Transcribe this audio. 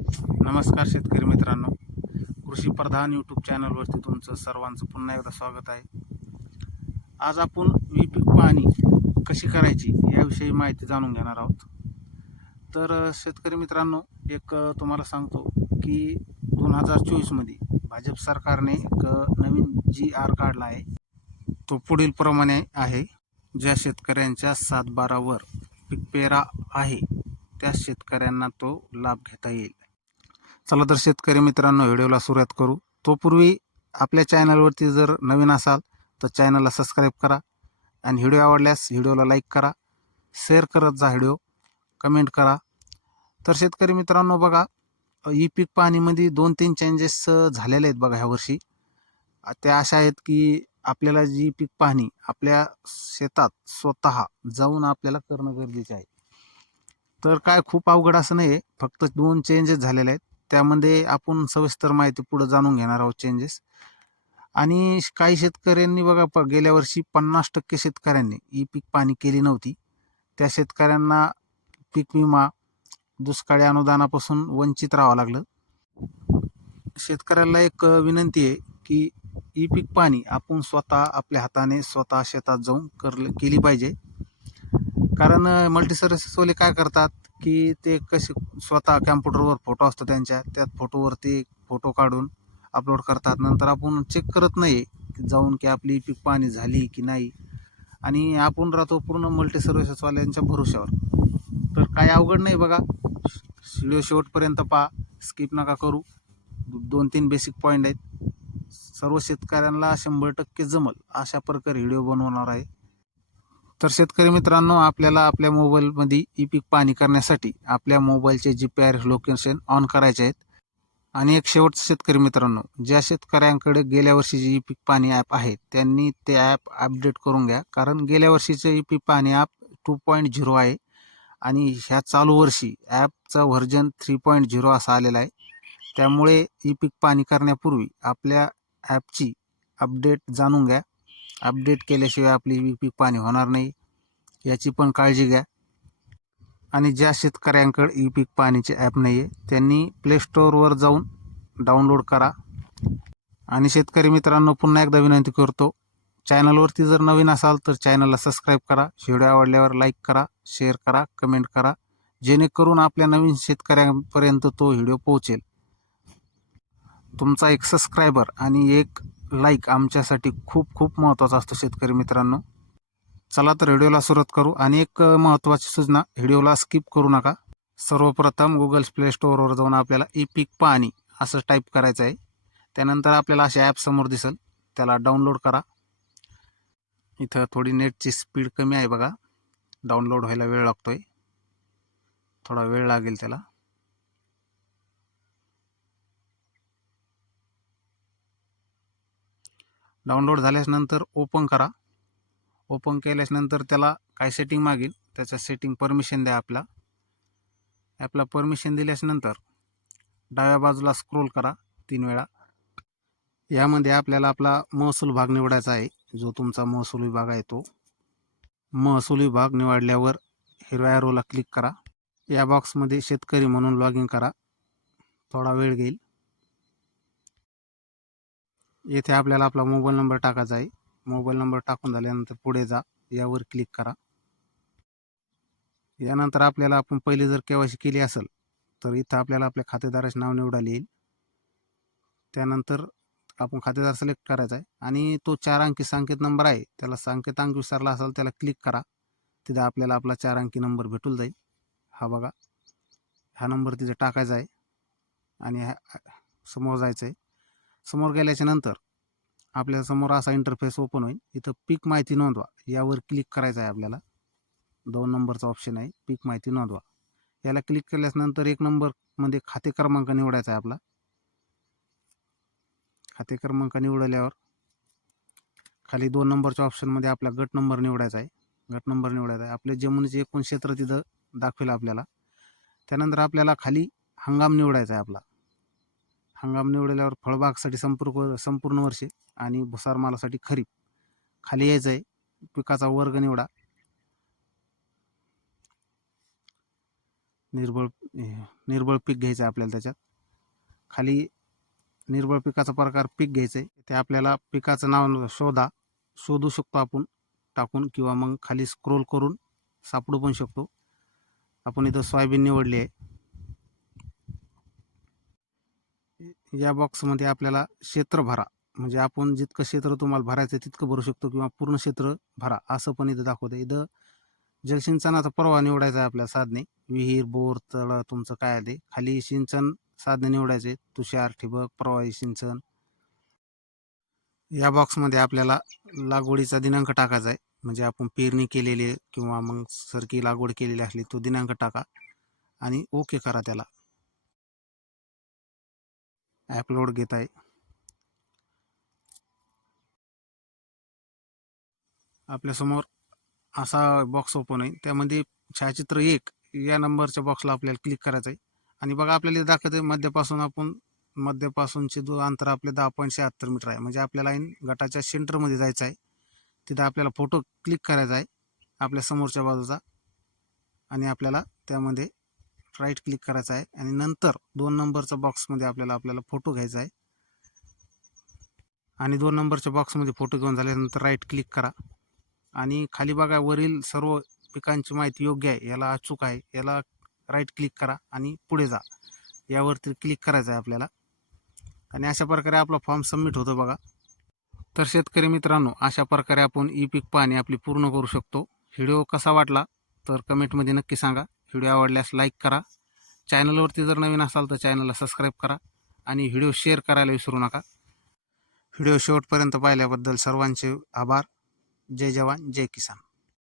नमस्कार शेतकरी मित्रांनो. कृषी प्रधान यूट्यूब चॅनलवरती तुमचं सर्वांचं पुन्हा एकदा स्वागत आहे. आज आपण मी पीक पाहणी कशी करायची याविषयी माहिती जाणून घेणार आहोत. तर शेतकरी मित्रांनो एक तुम्हाला सांगतो की दोन हजार चोवीसमध्ये भाजप सरकारने एक नवीन जी आर काढला आहे. तो पुढील प्रमाणे आहे. ज्या शेतकऱ्यांच्या सातबारावर पीक पेरा आहे त्या शेतकऱ्यांना तो लाभ घेता येईल. चला तर शेतकरी मित्रांनो व्हिडिओला सुरुवात करू. तोपूर्वी आपल्या चॅनलवरती जर नवीन असाल तर चॅनलला सबस्क्राईब करा आणि व्हिडिओ आवडल्यास व्हिडिओला लाईक करा शेअर करत जा व्हिडिओ कमेंट करा. तर शेतकरी मित्रांनो बघा ई पीक पाणीमध्ये दोन तीन चेंजेस झालेले आहेत बघा ह्या वर्षी. त्या अशा आहेत की आपल्याला जी पीक पाहणी आपल्या शेतात स्वतः जाऊन आपल्याला करणं गरजेचे आहे. तर काय खूप अवघड असं नाही आहे फक्त दोन चेंजेस झालेले आहेत. त्यामध्ये आपण सविस्तर माहिती पुढे जाणून घेणार आहोत चेंजेस आणि काही शेतकऱ्यांनी बघा प गेल्या वर्षी पन्नास टक्के शेतकऱ्यांनी ई पीक पाणी केली नव्हती. त्या शेतकऱ्यांना पीक विमा दुष्काळी अनुदानापासून वंचित राहावं लागलं. शेतकऱ्याला एक विनंती आहे की ई पीक पाणी आपण स्वतः आपल्या हाताने स्वतः शेतात जाऊन कर केली पाहिजे. कारण मल्टीसर्व्हिसेसवाले काय करतात? की ते कसे स्वतः कॅम्प्युटरवर फोटो असतो त्यांच्या त्या फोटोवरती फोटो काढून अपलोड करतात. नंतर आपण चेक करत नाही की जाऊन की आपली पीक पाणी झाली की नाही. आणि आपण राहतो पूर्ण मल्टी सर्व्हिसेसवाल्यांच्या भरोश्यावर. तर काय अवघड नाही बघा. व्हिडिओ शेवटपर्यंत पहा. स्किप नका करू. दोन तीन बेसिक पॉईंट आहेत. सर्व शेतकऱ्यांना शंभर टक्के जमल. अशा प्रकारे व्हिडिओ बनवणार आहे. तर शेतकरी मित्रांनो आपल्याला आपल्या मोबाईलमध्ये ई पीक पाणी करण्यासाठी आपल्या मोबाईलचे G P R location on करायचे आहेत. आणि एक शेवटचं शेतकरी मित्रांनो ज्या शेतकऱ्यांकडे गेल्या वर्षीचे ई पीक पाणी ॲप आहे त्यांनी ते ॲप अपडेट करून घ्या. कारण गेल्या वर्षीचे ई पीक पाणी ॲप टू पॉईंट झिरो आहे आणि ह्या चालू वर्षी ॲपचा व्हर्जन थ्री पॉईंट झिरो असा आलेला आहे. त्यामुळे ई पीक पाणी करण्यापूर्वी आपल्या ॲपची अपडेट जाणून घ्या. अपडेट केल्याशिवाय आपली पीक पाणी होणार नाही. याची पण काळजी घ्या. आणि ज्या शेतकऱ्यांकडे ई पीक पाणीचे ॲप नाही आहे त्यांनी प्लेस्टोअरवर जाऊन डाउनलोड करा. आणि शेतकरी मित्रांनो पुन्हा एकदा विनंती करतो चॅनलवरती जर नवीन असाल तर चॅनलला सबस्क्राईब करा. व्हिडिओ आवडल्यावर लाईक करा शेअर करा कमेंट करा. जेणेकरून आपल्या नवीन शेतकऱ्यांपर्यंत तो व्हिडिओ पोहोचेल. तुमचा एक सबस्क्रायबर आणि एक लाईक आमच्यासाठी खूप खूप महत्त्वाचा असतो शेतकरी मित्रांनो. चला तर व्हिडिओला सुरुवात करू. आणि एक महत्त्वाची सूचना व्हिडिओला स्किप करू नका. सर्वप्रथम गुगल प्ले स्टोअरवर जाऊन आपल्याला ई पीक पाणी असं टाईप करायचं आहे. त्यानंतर आपल्याला असे ॲप समोर दिसेल. त्याला डाउनलोड करा. इथं थोडी नेटची स्पीड कमी आहे बघा. डाउनलोड व्हायला वेळ लागतो आहे थोडा वेळ लागेल त्याला. डाउनलोड झाल्यानंतर ओपन करा. ओपन केल्यानंतर त्याला काय सेटिंग मागेल? त्याच्या सेटिंग परमिशन द्या आपला. ॲपला परमिशन दिल्यानंतर डाव्या बाजूला स्क्रोल करा तीन वेळा. यामध्ये आपल्याला आपला महसूल भाग निवडायचा आहे. जो तुमचा महसूल विभाग आहे तो. महसूल विभाग निवडल्यावर हिरव्या ॲरोला क्लिक करा. या बॉक्समध्ये शेतकरी म्हणून लॉग इन करा. थोडा वेळ घेईल. येथे आपल्याला आपला मोबाईल नंबर टाकायचा आहे. मोबाईल नंबर टाकून झाल्यानंतर पुढे जा. यावर क्लिक करा. यानंतर आपल्याला आपण पहिले जर केवायसी केली असेल तर इथं आपल्याला आपल्या खातेदाराचे नाव निवडायला येईल. त्यानंतर आपण खातेदार सिलेक्ट करायचा आहे. आणि तो चार अंकी सांकेत नंबर आहे त्याला संकेतांक विसरला असेल त्याला क्लिक करा. तिथं आपल्याला आपला चार अंकी नंबर भेटून जाईल. हा बघा. हा नंबर तिथे टाकायचा आहे. आणि ह्या समोर जायचं आहे. समोर गेल्याच्यानंतर आपल्यासमोर असा इंटरफेस ओपन होईल. इथं पीक माहिती नोंदवा. यावर क्लिक करायचं आहे आपल्याला. दोन नंबरचा ऑप्शन आहे. पीक माहिती नोंदवा. याला क्लिक केल्यानंतर एक नंबरमध्ये खाते क्रमांक निवडायचा आहे आपला. खाते क्रमांक निवडल्यावर खाली दोन नंबरच्या ऑप्शनमध्ये आपला गट नंबर निवडायचा आहे. गट नंबर निवडायचा आहे. आपल्या जमिनीचे एकूण क्षेत्र तिथं दाखवेल आपल्याला. त्यानंतर आपल्याला खाली हंगाम निवडायचा आहे आपला. हंगाम निवडल्यावर फळबागसाठी संपूर्ण संपूर्ण वर्षे आणि भुसार मालासाठी खरीप. खाली यायचं आहे. पिकाचा वर्ग निवडा. निर्बळ निर्बळ पीक घ्यायचं आहे आपल्याला त्याच्यात. खाली निर्बळ पिकाचा प्रकार पीक घ्यायचं आहे. ते आपल्याला पिकाचं नाव शोधा. शोधू शकतो आपण. टाकून किंवा मग खाली स्क्रोल करून सापडू पण शकतो. आपण इथं सोयाबीन निवडली आहे. या बॉक्समध्ये आपल्याला क्षेत्र भरा. म्हणजे आपण जितकं क्षेत्र तुम्हाला भरायचं आहे तितकं भरू शकतो किंवा पूर्ण क्षेत्र भरा. असं पण इथं दाखवतं इथं जलसिंचनाचा प्रवाह निवडायचा आहे आपल्या साधने. विहीर बोर तळ तुमचं काय आहे ते. खाली सिंचन साधने निवडायचे तुषार ठिबक प्रवाही सिंचन. या बॉक्समध्ये आपल्याला लागवडीचा दिनांक टाकायचा आहे. म्हणजे आपण पेरणी केलेली आहे किंवा मग सरकी लागवड केलेली असली तो दिनांक टाका. आणि ओके करा त्याला. ॲपलोड घेत आहे. आपल्यासमोर असा बॉक्स ओपन आहे. त्यामध्ये छायाचित्र एक या नंबरच्या बॉक्सला आपल्याला क्लिक करायचं आहे आणि बघा आपल्याला दाखवते दाखवत आहे आपण मध्यपासूनचे जो अंतर आपले दहा पॉईंट शहात्तर मीटर आहे. म्हणजे आपल्याला इन गटाच्या सेंटरमध्ये जायचं आहे. तिथं आपल्याला फोटो क्लिक करायचा आहे आपल्या समोरच्या बाजूचा. आणि आपल्याला त्यामध्ये राईट क्लिक करायचा आहे. आणि नंतर दोन नंबरच्या बॉक्समध्ये आपल्याला आपल्याला फोटो घ्यायचा आहे. आणि दोन नंबरच्या बॉक्समध्ये फोटो घेऊन झाल्यानंतर राईट क्लिक करा. आणि खाली बघा वरील सर्व पिकांची माहिती योग्य आहे याला अचूक आहे याला राईट क्लिक करा आणि पुढे जा. यावरती क्लिक करायचं आहे आपल्याला. आणि अशा प्रकारे आपला फॉर्म सबमिट होतो बघा. तर शेतकरी मित्रांनो अशा प्रकारे आपण ई पीक पाहणी आपली पूर्ण करू शकतो. व्हिडिओ कसा वाटला तर कमेंटमध्ये नक्की सांगा. व्हिडिओ आवडल्यास लाईक करा. चॅनलवरती जर नवीन असाल तर चॅनलला सबस्क्राईब करा आणि व्हिडिओ शेअर करायला विसरू नका. व्हिडिओ शेवटपर्यंत पाहिल्याबद्दल सर्वांचे आभार. जय जवान जय किसान.